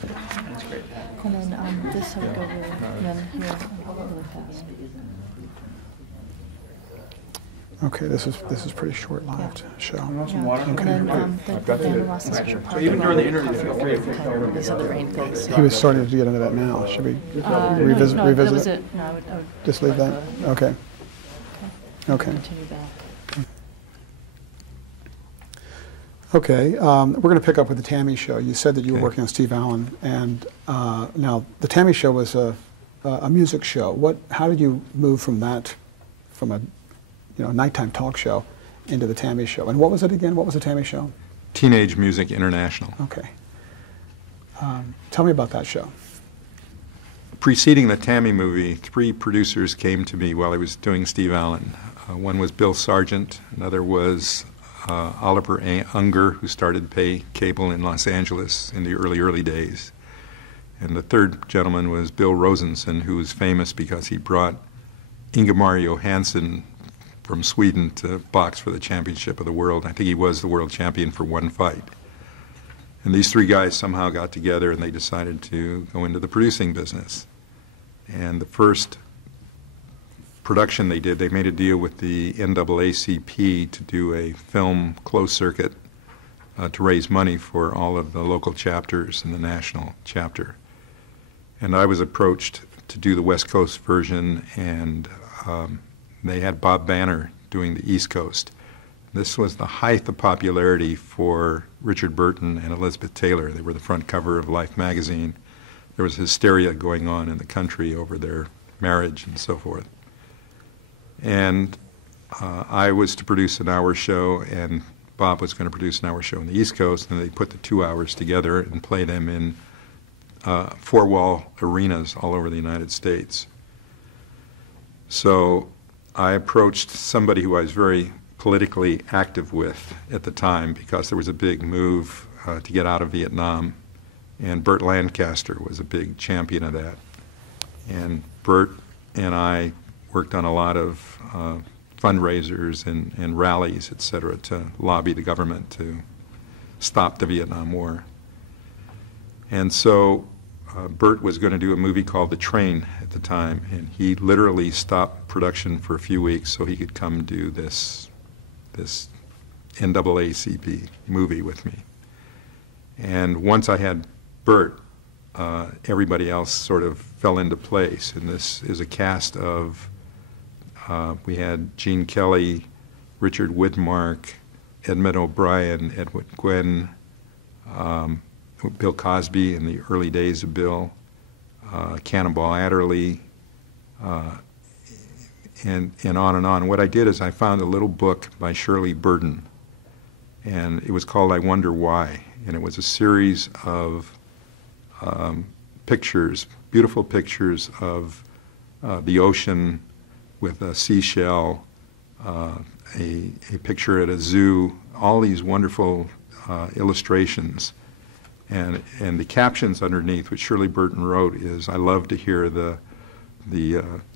That's great. And then this will go really, then here, really fast. Okay, this is pretty short-lived show. Yeah. And then the Van Ross's special part. So even during the interview, feel free. These other rain things. He was starting to get into that now. Should we revisit No, that was it? it. No, I would Just leave that? Okay. Okay. Continue back. Okay, we're going to pick up with the T.A.M.I. Show. You said that you were working on Steve Allen, and now the T.A.M.I. Show was a music show. How did you move from that, from a nighttime talk show, into the T.A.M.I. Show? And what was it again? What was the T.A.M.I. Show? Teenage Music International. Okay. Tell me about that show. Preceding the T.A.M.I. movie, 3 producers came to me while I was doing Steve Allen. One was Bill Sargent, another was Oliver Unger, who started pay cable in Los Angeles in the early days. And the third gentleman was Bill Rosenson, who was famous because he brought Ingemar Johansson from Sweden to box for the championship of the world. I think he was the world champion for one fight. And these 3 guys somehow got together and they decided to go into the producing business. And the first production they did, they made a deal with the NAACP to do a film closed circuit to raise money for all of the local chapters and the national chapter. And I was approached to do the West Coast version, and they had Bob Banner doing the East Coast. This was the height of popularity for Richard Burton and Elizabeth Taylor. They were the front cover of Life magazine. There was hysteria going on in the country over their marriage and so forth. And I was to produce an hour show, and Bob was going to produce an hour show on the East Coast, and they put the 2 hours together and play them in 4-wall arenas all over the United States. So I approached somebody who I was very politically active with at the time, because there was a big move to get out of Vietnam, and Burt Lancaster was a big champion of that. And Burt and I worked on a lot of fundraisers and rallies, et cetera, to lobby the government to stop the Vietnam War. And so Burt was going to do a movie called The Train at the time, and he literally stopped production for a few weeks so he could come do this NAACP movie with me. And once I had Burt, everybody else sort of fell into place, and this is a cast of we had Gene Kelly, Richard Widmark, Edmund O'Brien, Edward Gwynn, Bill Cosby in the early days of Bill, Cannonball Adderley, and on and on. What I did is I found a little book by Shirley Burden, and it was called I Wonder Why, and it was a series of pictures, beautiful pictures of the ocean with a seashell, a picture at a zoo, all these wonderful illustrations. And the captions underneath, which Shirley Burton wrote, is, I love to hear the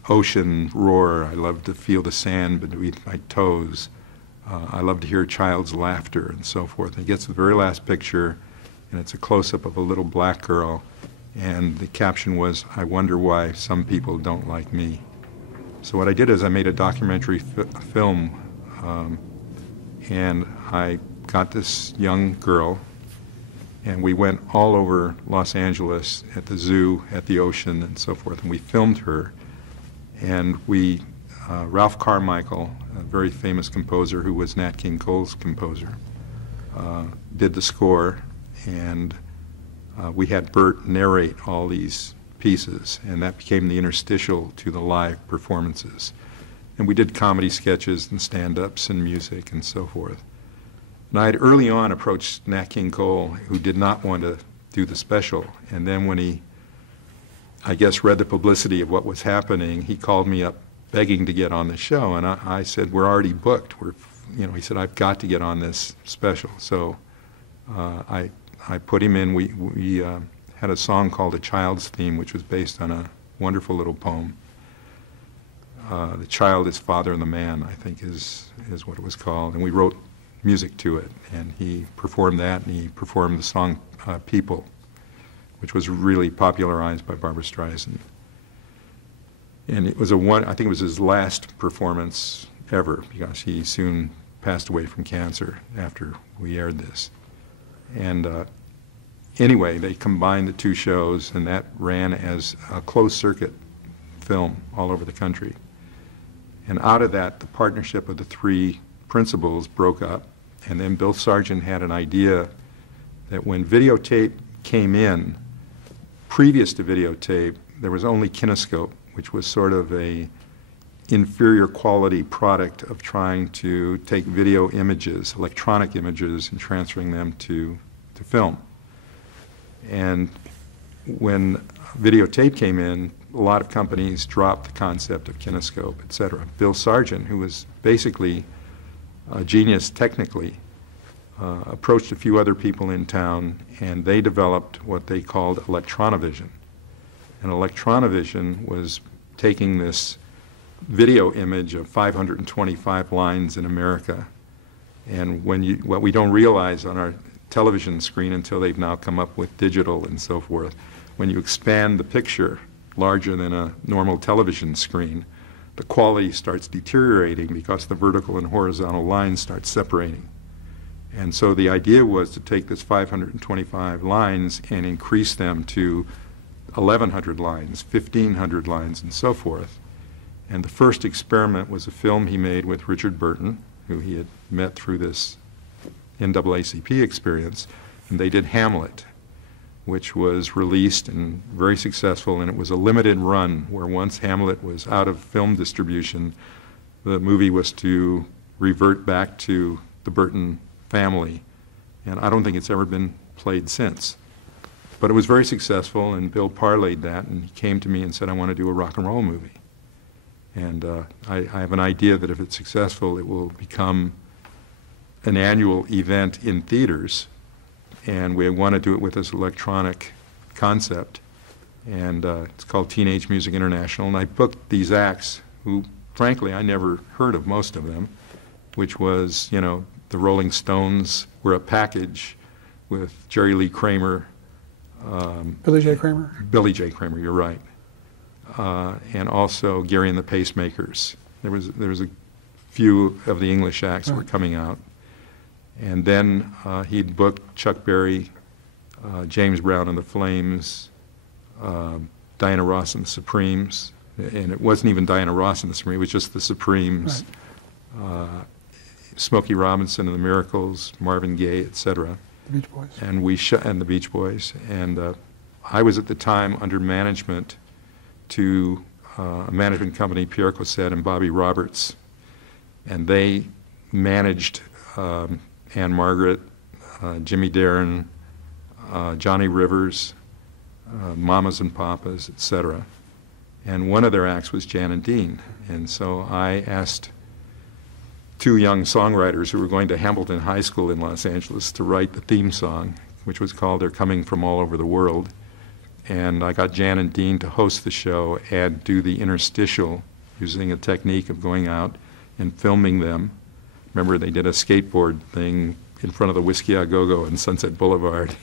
ocean roar. I love to feel the sand beneath my toes. I love to hear a child's laughter, and so forth. And it gets to the very last picture, and it's a close-up of a little black girl. And the caption was, I wonder why some people don't like me. So what I did is I made a documentary film, and I got this young girl, and we went all over Los Angeles, at the zoo, at the ocean, and so forth, and we filmed her. And we, Ralph Carmichael, a very famous composer who was Nat King Cole's composer, did the score, and we had Burt narrate all these pieces, and that became the interstitial to the live performances. And we did comedy sketches and stand-ups and music and so forth. And I had early on approached Nat King Cole, who did not want to do the special, and then when he, I guess, read the publicity of what was happening, he called me up begging to get on the show, and I said, we're already booked. He said, I've got to get on this special. So I put him in. We had a song called A Child's Theme, which was based on a wonderful little poem. The Child is Father and the Man, I think is what it was called. And we wrote music to it, and he performed that, and he performed the song People, which was really popularized by Barbra Streisand. And it was I think it was his last performance ever, because he soon passed away from cancer after we aired this. And anyway, they combined the two shows, and that ran as a closed-circuit film all over the country. And out of that, the partnership of the three principals broke up, and then Bill Sargent had an idea that when videotape came in, previous to videotape, there was only kinescope, which was sort of a inferior quality product of trying to take video images, electronic images, and transferring them to film. And when videotape came in, a lot of companies dropped the concept of kinescope, etc. Bill Sargent, who was basically a genius technically, approached a few other people in town, and they developed what they called electronovision. And electronovision was taking this video image of 525 lines in America, and what we don't realize on our television screen until they've now come up with digital and so forth, when you expand the picture larger than a normal television screen, the quality starts deteriorating because the vertical and horizontal lines start separating. And so the idea was to take this 525 lines and increase them to 1,100 lines, 1,500 lines, and so forth. And the first experiment was a film he made with Richard Burton, who he had met through this NAACP experience, and they did Hamlet, which was released and very successful, and it was a limited run where once Hamlet was out of film distribution, the movie was to revert back to the Burton family, and I don't think it's ever been played since. But it was very successful, and Bill parlayed that, and he came to me and said, I want to do a rock and roll movie. And I have an idea that if it's successful, it will become an annual event in theaters, and we want to do it with this electronic concept. And it's called Teenage Music International, and I booked these acts who, frankly, I never heard of most of them, which was, you know, the Rolling Stones were a package with Jerry Lee Kramer. Billy J. Kramer? Billy J. Kramer, you're right. And also Gary and the Pacemakers. There was a few of the English acts that were coming out. And then he'd booked Chuck Berry, James Brown and the Flames, Diana Ross and the Supremes. And it wasn't even Diana Ross and the Supremes, it was just the Supremes, right. Smokey Robinson and the Miracles, Marvin Gaye, etc. The Beach Boys. And the Beach Boys. And I was at the time under management to a management company, Pierre Cosette and Bobby Roberts. And they managed Anne Margaret, Jimmy Darren, Johnny Rivers, Mamas and Papas, etc. And one of their acts was Jan and Dean. And so I asked two young songwriters who were going to Hamilton High School in Los Angeles to write the theme song, which was called They're Coming From All Over the World. And I got Jan and Dean to host the show and do the interstitial using a technique of going out and filming them. Remember, they did a skateboard thing in front of the Whiskey A Go-Go and Sunset Boulevard.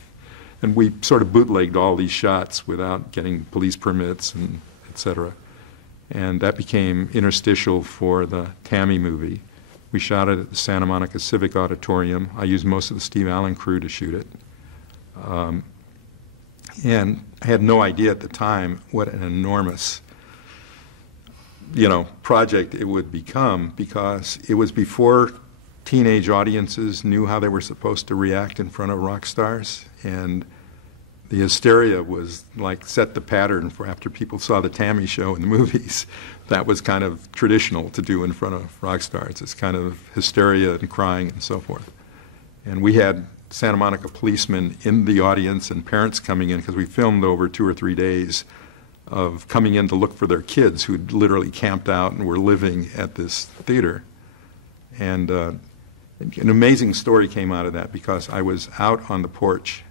And we sort of bootlegged all these shots without getting police permits and et cetera. And that became interstitial for the T.A.M.I. movie. We shot it at the Santa Monica Civic Auditorium. I used most of the Steve Allen crew to shoot it. And I had no idea at the time what an enormous, project it would become, because it was before teenage audiences knew how they were supposed to react in front of rock stars. And the hysteria was like set the pattern for after people saw the T.A.M.I. show in the movies. That was kind of traditional to do in front of rock stars. It's kind of hysteria and crying and so forth. And we had Santa Monica policemen in the audience and parents coming in, because we filmed over 2 or 3 days of coming in to look for their kids who'd literally camped out and were living at this theater. And an amazing story came out of that, because I was out on the porch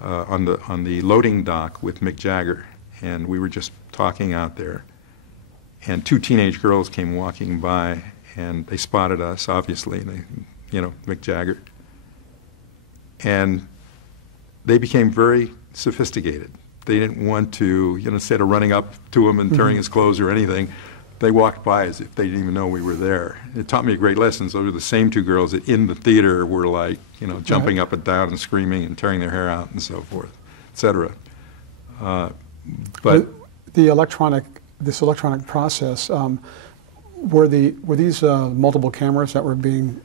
on the loading dock with Mick Jagger, and we were just talking out there. And 2 teenage girls came walking by, and they spotted us, obviously, Mick Jagger. And they became very sophisticated. They didn't want to, instead of running up to him and tearing his clothes or anything, they walked by as if they didn't even know we were there. It taught me a great lesson. Those were the same two girls that in the theater were like, jumping up and down and screaming and tearing their hair out and so forth, et cetera. But this electronic process, were these multiple cameras that were being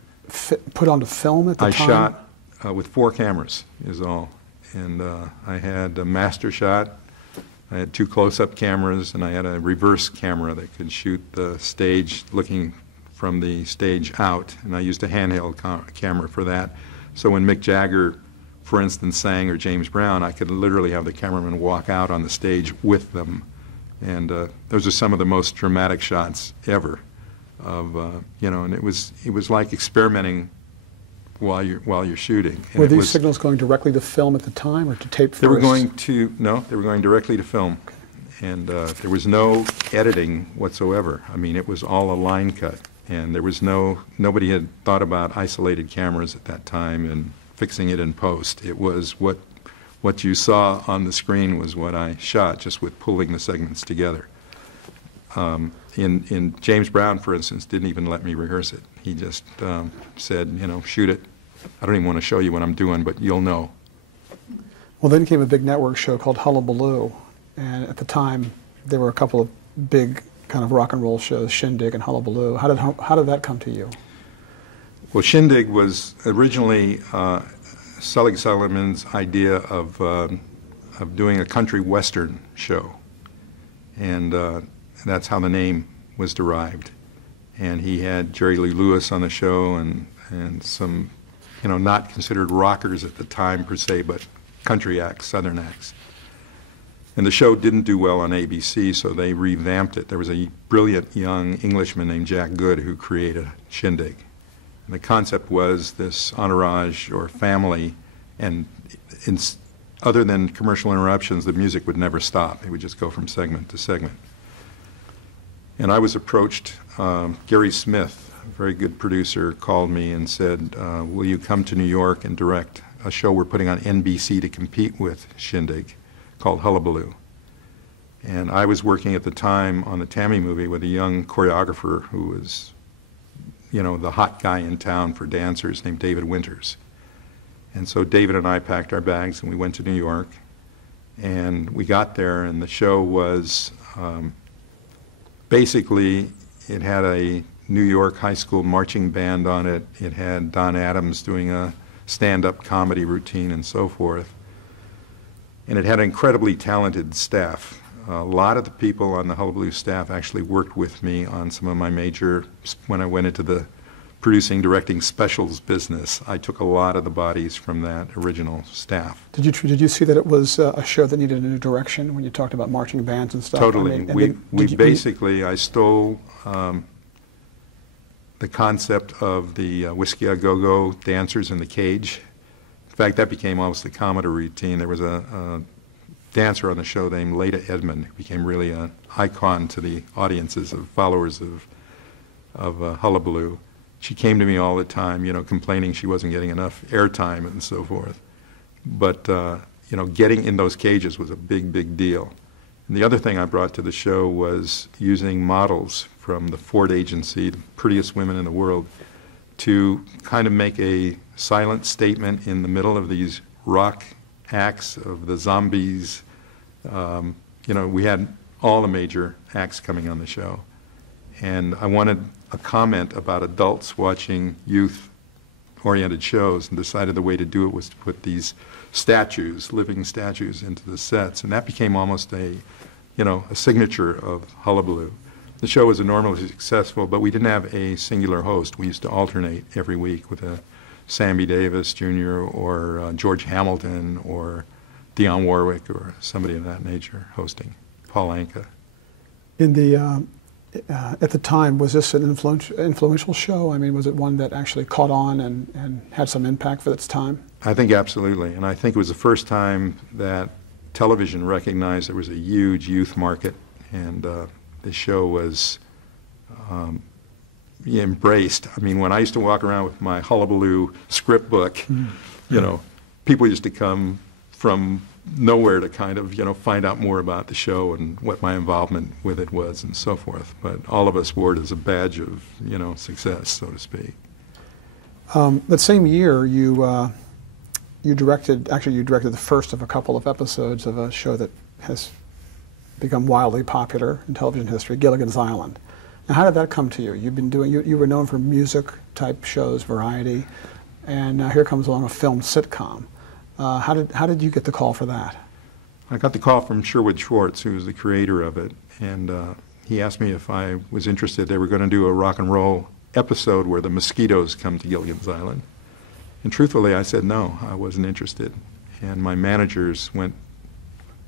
put onto film at the time? I shot with 4 cameras is all. And I had a master shot, I had 2 close-up cameras, and I had a reverse camera that could shoot the stage looking from the stage out. And I used a handheld camera for that. So when Mick Jagger, for instance, sang, or James Brown, I could literally have the cameraman walk out on the stage with them. And those are some of the most dramatic shots ever. And it was like experimenting while you're shooting. And were these signals going directly to film at the time, or to tape first? They were going directly to film. And there was no editing whatsoever. I mean, it was all a line cut. And there was nobody had thought about isolated cameras at that time and fixing it in post. It was what you saw on the screen was what I shot, just with pulling the segments together. In James Brown, for instance, didn't even let me rehearse it. He just said, shoot it. I don't even want to show you what I'm doing, but you'll know. Well, then came a big network show called Hullabaloo, and at the time there were a couple of big kind of rock and roll shows, Shindig and Hullabaloo. How did that come to you? Well, Shindig was originally Sully Sullivan's idea of doing a country western show, and that's how the name was derived. And he had Jerry Lee Lewis on the show, and some, not considered rockers at the time per se, but country acts, southern acts. And the show didn't do well on ABC, so they revamped it. There was a brilliant young Englishman named Jack Good who created Shindig. And the concept was this entourage or family, and other than commercial interruptions, the music would never stop. It would just go from segment to segment. And I was approached, Gary Smith, a very good producer, called me and said, will you come to New York and direct a show we're putting on NBC to compete with Shindig, called Hullabaloo. And I was working at the time on the T.A.M.I movie with a young choreographer who was, the hot guy in town for dancers, named David Winters. And so David and I packed our bags and we went to New York. And we got there, and the show was basically, it had a New York high school marching band on it. It had Don Adams doing a stand-up comedy routine and so forth. And it had an incredibly talented staff. A lot of the people on the Hullabaloo staff actually worked with me on some of my major, when I went into the producing, directing specials business, I took a lot of the bodies from that original staff. Did you see that it was a show that needed a new direction when you talked about marching bands and stuff? Totally. I stole the concept of the Whiskey A Go-Go dancers in the cage. In fact, that became almost a comedy routine. There was a dancer on the show named Leda Edmond, who became really an icon to the audiences of followers of Hullabaloo. She came to me all the time, complaining she wasn't getting enough airtime and so forth. But, getting in those cages was a big, big deal. And the other thing I brought to the show was using models from the Ford agency, the prettiest women in the world, to kind of make a silent statement in the middle of these rock acts of the Zombies. We had all the major acts coming on the show. And I wanted a comment about adults watching youth-oriented shows, and decided the way to do it was to put these statues, living statues, into the sets. And that became almost a signature of Hullabaloo. The show was enormously successful, but we didn't have a singular host. We used to alternate every week with a Sammy Davis Jr. or George Hamilton or Dionne Warwick or somebody of that nature hosting, Paul Anka. At the time, was this an influential show? I mean, was it one that actually caught on and had some impact for its time? I think absolutely, and I think it was the first time that television recognized there was a huge youth market, and the show was embraced. I mean, when I used to walk around with my Hullabaloo script book, people used to come from nowhere to kind of, find out more about the show and what my involvement with it was and so forth. But all of us wore it as a badge of, success, so to speak. That same year, you directed the first of a couple of episodes of a show that has become wildly popular in television history, Gilligan's Island. Now, how did that come to you? You've been doing, you were known for music-type shows, variety, and now here comes along a film sitcom. How did you get the call for that? I got the call from Sherwood Schwartz, who was the creator of it, and he asked me if I was interested. They were going to do a rock and roll episode where the mosquitoes come to Gilligan's Island. And truthfully, I said no, I wasn't interested. And my managers went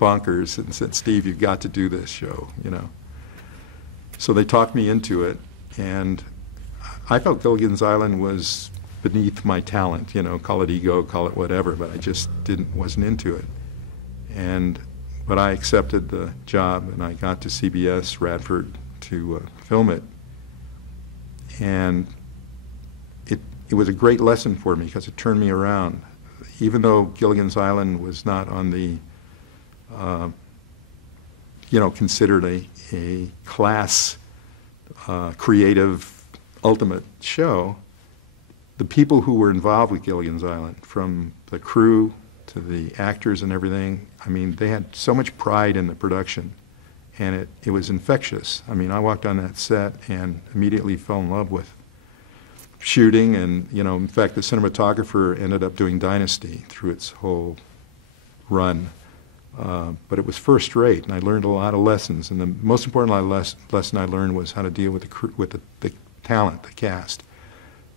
bonkers and said, Steve, you've got to do this show, So they talked me into it, and I felt Gilligan's Island was beneath my talent, call it ego, call it whatever, but I just wasn't into it. But I accepted the job, and I got to CBS Radford to film it. And it was a great lesson for me because it turned me around. Even though Gilligan's Island was not on the, considered a class, creative, ultimate show, the people who were involved with Gilligan's Island, from the crew to the actors and everything, I mean, they had so much pride in the production, and it was infectious. I mean, I walked on that set and immediately fell in love with shooting, and in fact, the cinematographer ended up doing Dynasty through its whole run. But it was first rate, and I learned a lot of lessons. And the most important lesson I learned was how to deal with the talent, the cast,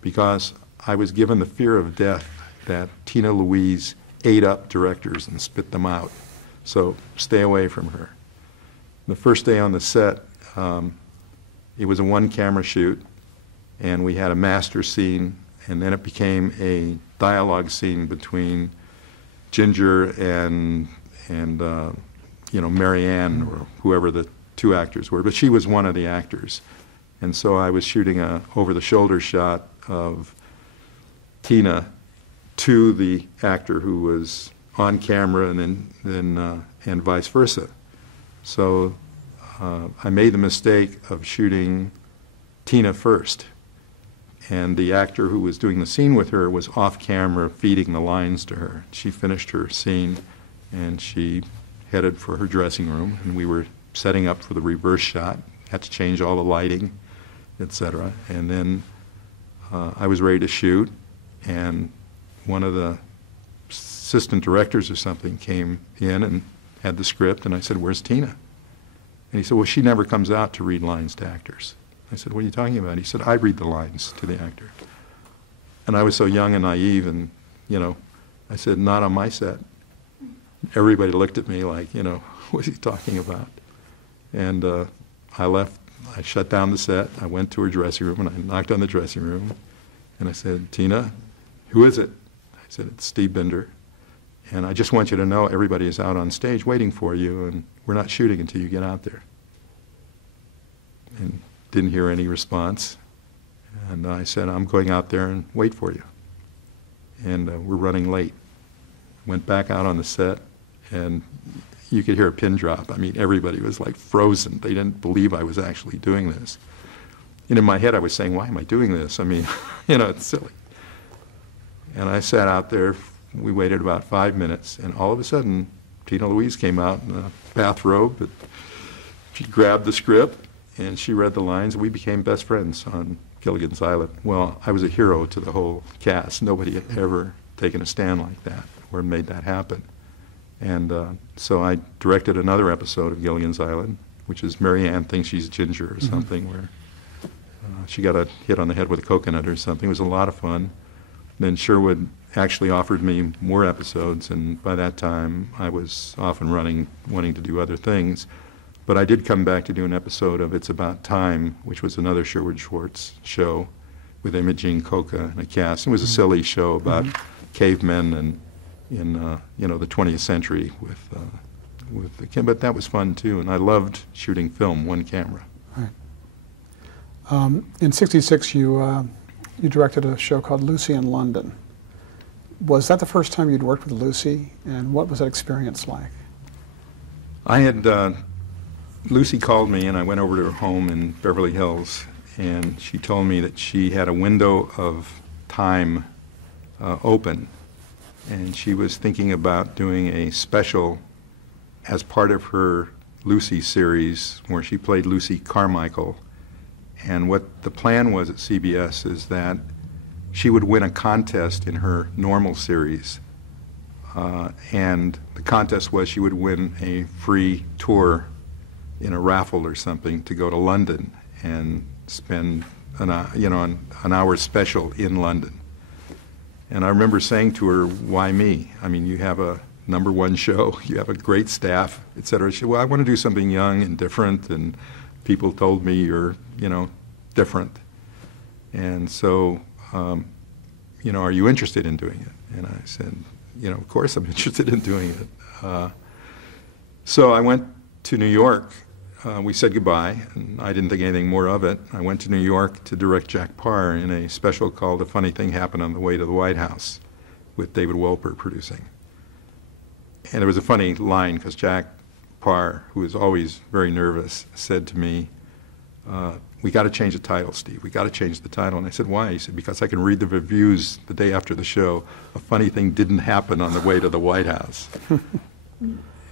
because I was given the fear of death that Tina Louise ate up directors and spit them out. So stay away from her. The first day on the set, it was a one-camera shoot, and we had a master scene, and then it became a dialogue scene between Ginger and Mary Ann, or whoever the two actors were, but she was one of the actors. And so I was shooting a over-the-shoulder shot of Tina to the actor who was on camera, and vice versa. So I made the mistake of shooting Tina first, and the actor who was doing the scene with her was off camera feeding the lines to her. She finished her scene, and she headed for her dressing room, and we were setting up for the reverse shot, had to change all the lighting, etc. And then I was ready to shoot, and one of the assistant directors or something came in and had the script, and I said, "Where's Tina?" And he said, "Well, she never comes out to read lines to actors." I said, "What are you talking about?" He said, "I read the lines to the actor." And I was so young and naive, and I said, "Not on my set." Everybody looked at me like, what's he talking about? And I left. I shut down the set. I went to her dressing room, and I knocked on the dressing room, and I said, "Tina, who is it?" I said, "It's Steve Binder, and I just want you to know everybody is out on stage waiting for you, and we're not shooting until you get out there." And didn't hear any response. And I said, "I'm going out there and wait for you." And we're running late. Went back out on the set, and you could hear a pin drop. I mean, everybody was like frozen. They didn't believe I was actually doing this. And in my head, I was saying, why am I doing this? I mean, it's silly. And I sat out there. We waited about 5 minutes, and all of a sudden, Tina Louise came out in a bathrobe. And she grabbed the script, and she read the lines. We became best friends on Gilligan's Island. Well, I was a hero to the whole cast. Nobody had ever taken a stand like that or made that happen. And so I directed another episode of Gilligan's Island, which is Mary Ann Thinks She's Ginger or something, where she got a hit on the head with a coconut or something. It was a lot of fun. Then Sherwood actually offered me more episodes, and by that time I was off and running, wanting to do other things. But I did come back to do an episode of It's About Time, which was another Sherwood Schwartz show with Imogene Coca and a cast. It was a silly show about cavemen and in the 20th century with the but that was fun too, and I loved shooting film, one camera. Right. In '66, you directed a show called Lucy in London. Was that the first time you'd worked with Lucy, and what was that experience like? I had, Lucy called me, and I went over to her home in Beverly Hills, and she told me that she had a window of time open, and she was thinking about doing a special as part of her Lucy series where she played Lucy Carmichael. And what the plan was at CBS is that she would win a contest in her normal series. And the contest was she would win a free tour in a raffle or something to go to London and spend an hour special in London. And I remember saying to her, why me? I mean, you have a #1 show, you have a great staff, et cetera. She said, well, I want to do something young and different, and people told me you're, different. And so, are you interested in doing it? And I said, of course I'm interested in doing it. So I went to New York. We said goodbye, and I didn't think anything more of it. I went to New York to direct Jack Parr in a special called A Funny Thing Happened on the Way to the White House, with David Wolper producing. And there was a funny line, because Jack Parr, who is always very nervous, said to me, we got to change the title, Steve. We got to change the title. And I said, why? He said, because I can read the reviews the day after the show. A funny thing didn't happen on the way to the White House.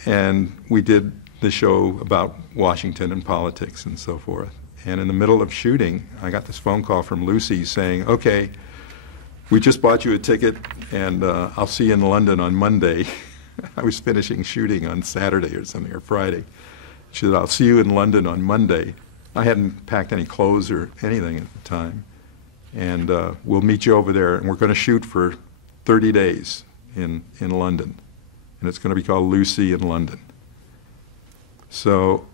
And we did the show about Washington and politics and so forth. And in the middle of shooting, I got this phone call from Lucy saying, okay, we just bought you a ticket, and I'll see you in London on Monday. I was finishing shooting on Saturday or something, or Friday. She said, I'll see you in London on Monday. I hadn't packed any clothes or anything at the time. And we'll meet you over there, and we're going to shoot for 30 days in London. And it's going to be called Lucy in London. So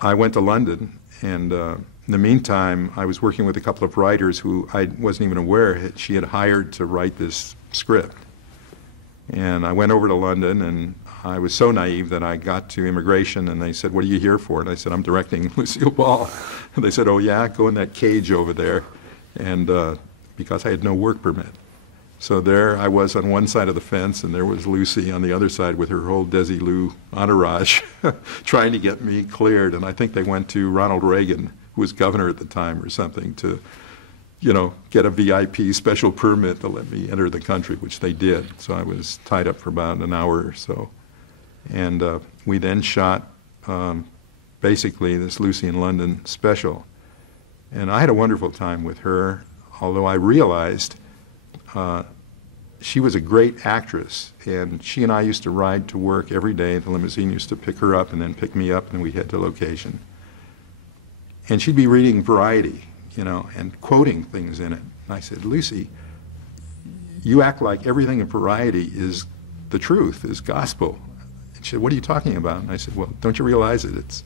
I went to London, and in the meantime, I was working with a couple of writers who I wasn't even aware she had hired to write this script. And I went over to London, and I was so naive that I got to immigration, and they said, what are you here for? And I said, I'm directing Lucille Ball. And they said, oh yeah, go in that cage over there. And because I had no work permit. So there I was on one side of the fence, and there was Lucy on the other side with her whole Desilu entourage trying to get me cleared. And I think they went to Ronald Reagan, who was governor at the time or something, to get a VIP special permit to let me enter the country, which they did. So I was tied up for about an hour or so. And we then shot basically this Lucy in London special. And I had a wonderful time with her, although I realized she was a great actress. And she and I used to ride to work every day. The limousine used to pick her up and then pick me up, and we'd head to location. And she'd be reading Variety, and quoting things in it. And I said, Lucy, you act like everything in Variety is the truth, is gospel. And she said, what are you talking about? And I said, well, don't you realize it?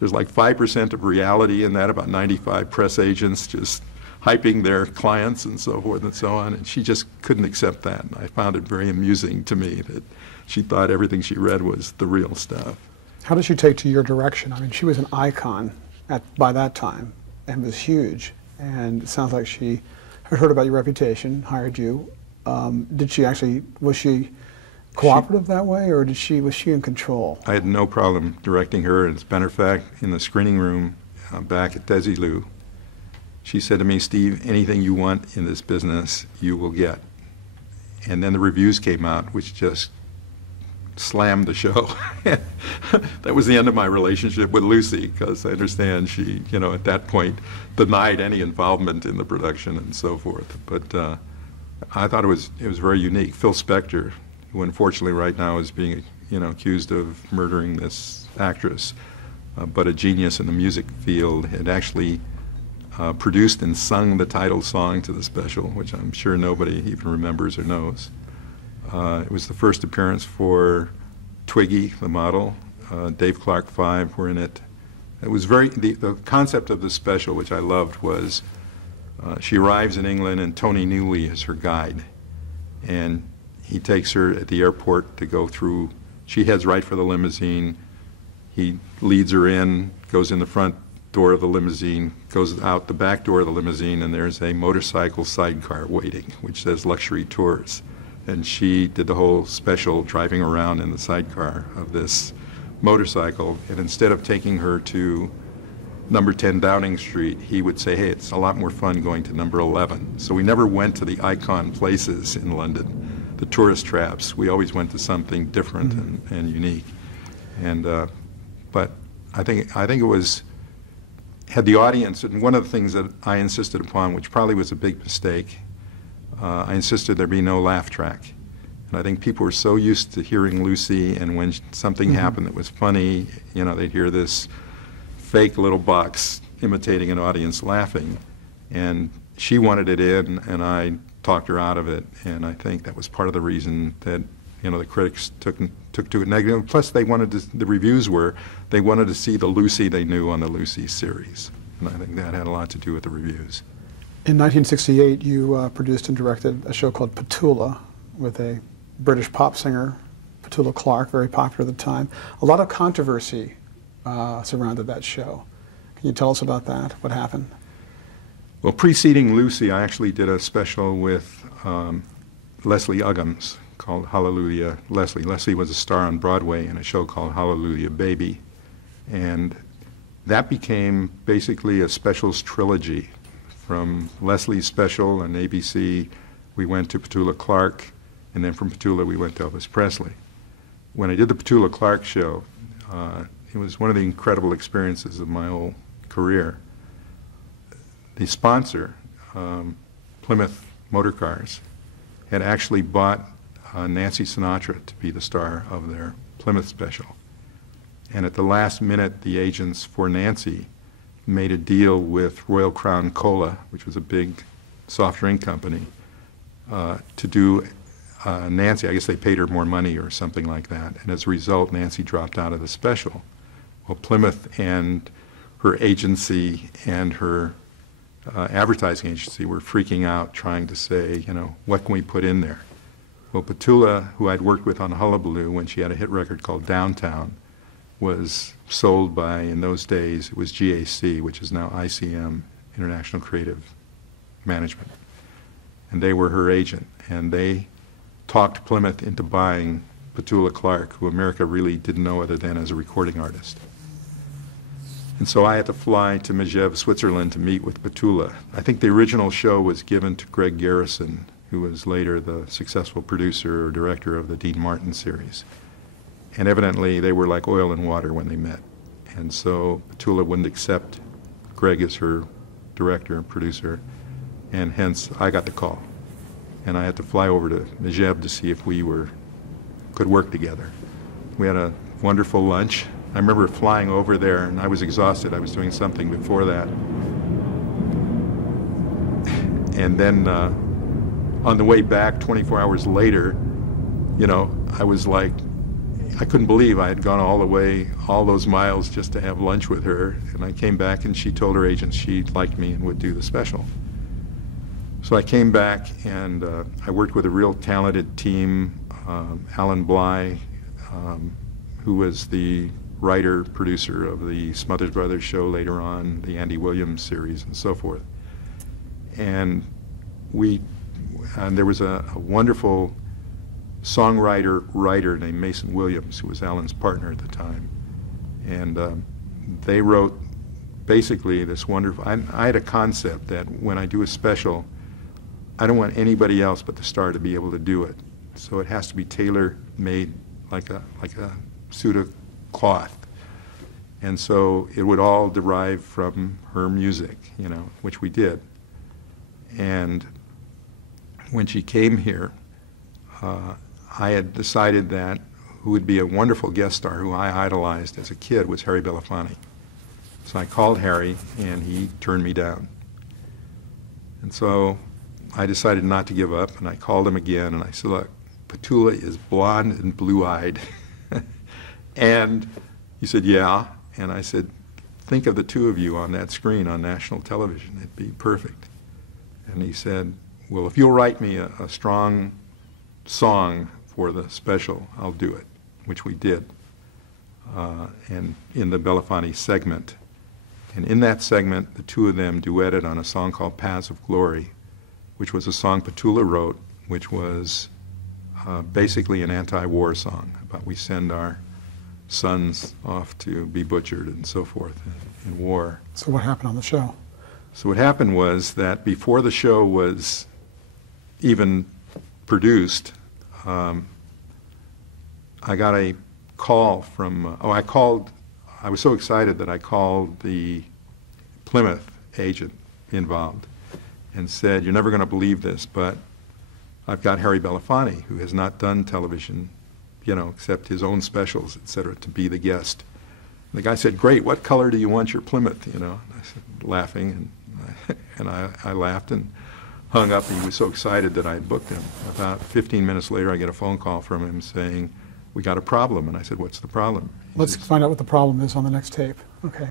There's like 5% of reality in that, about 95 press agents just hyping their clients and so forth and so on. And she just couldn't accept that. And I found it very amusing to me that she thought everything she read was the real stuff. How did she take to your direction? I mean, she was an icon by that time and was huge. And it sounds like she had heard about your reputation, hired you. Was she cooperative that way, or was she in control? I had no problem directing her. As a matter of fact, in the screening room back at Desilu, she said to me, Steve, anything you want in this business, you will get. And then the reviews came out, which just slammed the show. That was the end of my relationship with Lucy, because I understand she, at that point, denied any involvement in the production and so forth. But I thought it was very unique. Phil Spector, who unfortunately right now is being, accused of murdering this actress, but a genius in the music field, had actually produced and sung the title song to the special, which I'm sure nobody even remembers or knows. It was the first appearance for Twiggy, the model. Dave Clark 5 were in it. It was the concept of the special, which I loved, was she arrives in England and Tony Newley is her guide. And he takes her at the airport to go through. She heads right for the limousine. He leads her in, goes in the front door of the limousine, goes out the back door of the limousine, and there's a motorcycle sidecar waiting, which says Luxury Tours. And she did the whole special driving around in the sidecar of this motorcycle. And instead of taking her to number 10 Downing Street, he would say, hey, it's a lot more fun going to number 11. So we never went to the icon places in London, the tourist traps. We always went to something different and unique. And but I think it was, had the audience, and one of the things that I insisted upon, which probably was a big mistake, I insisted there be no laugh track. And I think people were so used to hearing Lucy, and when something happened that was funny, you know, they'd hear this fake little box imitating an audience laughing. And she wanted it in, and I talked her out of it. And I think that was part of the reason that, you know, the critics took to it negative. Plus, they wanted to, the reviews were, they wanted to see the Lucy they knew on the Lucy series. And I think that had a lot to do with the reviews. In 1968, you produced and directed a show called Petula with a British pop singer, Petula Clark, very popular at the time. A lot of controversy surrounded that show. Can you tell us about that? What happened? Well, preceding Lucy, I actually did a special with Leslie Uggams called Hallelujah Leslie. Leslie was a star on Broadway in a show called Hallelujah Baby. And that became basically a specials trilogy. From Leslie's special on ABC, we went to Petula Clark, and then from Petula we went to Elvis Presley. When I did the Petula Clark show, it was one of the incredible experiences of my whole career. The sponsor, Plymouth Motor Cars, had actually bought Nancy Sinatra to be the star of their Plymouth special. And at the last minute, the agents for Nancy made a deal with Royal Crown Cola, which was a big soft drink company, to do Nancy. I guess they paid her more money or something like that. And as a result, Nancy dropped out of the special. Well, Plymouth and her agency and her advertising agency were freaking out, trying to say, you know, what can we put in there? Well, Petula, who I'd worked with on Hullabaloo when she had a hit record called Downtown, was sold by, in those days, it was GAC, which is now ICM, International Creative Management. And they were her agent. And they talked Plymouth into buying Petula Clark, who America really didn't know other than as a recording artist. And so I had to fly to Megève, Switzerland to meet with Petula. I think the original show was given to Greg Garrison, who was later the successful producer or director of the Dean Martin series. And evidently they were like oil and water when they met. And so Petula wouldn't accept Greg as her director and producer, and hence I got the call. And I had to fly over to Megève to see if we could work together. We had a wonderful lunch. I remember flying over there, and I was exhausted. I was doing something before that. And then on the way back, 24 hours later, you know, I was like, I couldn't believe I had gone all the way, all those miles just to have lunch with her. And I came back, and she told her agent she liked me and would do the special. So I came back, and I worked with a real talented team, Alan Bly, who was the writer, producer of the Smothers Brothers show later on, the Andy Williams series, and so forth. And there was a wonderful songwriter named Mason Williams, who was Alan's partner at the time. And they wrote basically this wonderful, I had a concept that when I do a special, I don't want anybody else but the star to be able to do it. So it has to be tailor-made like a suit of cloth. And so it would all derive from her music, you know, which we did. And when she came here, I had decided that who would be a wonderful guest star who I idolized as a kid was Harry Belafonte. So I called Harry, and he turned me down. And so I decided not to give up, and I called him again, and I said, look, Petula is blonde and blue-eyed. And he said, yeah. And I said, think of the two of you on that screen on national television. It'd be perfect. And he said, well, if you'll write me a strong song for the special, I'll do it, which we did. And in the Belafonte segment, And in that segment, the two of them duetted on a song called Paths of Glory, which was a song Petula wrote, which was basically an anti-war song about we send our sons off to be butchered and so forth in war. So what happened on the show? So what happened was that before the show was even produced, I got a call from, I was so excited that I called the Plymouth agent involved and said, "You're never going to believe this, but I've got Harry Belafonte, who has not done television, except his own specials, et cetera, to be the guest." And the guy said, "Great, what color do you want your Plymouth?" And I said, laughing, and I laughed and hung up. And he was so excited that I had booked him. About 15 minutes later, I get a phone call from him saying, "We got a problem." And I said, "What's the problem?" Let's find out what the problem is on the next tape. Okay.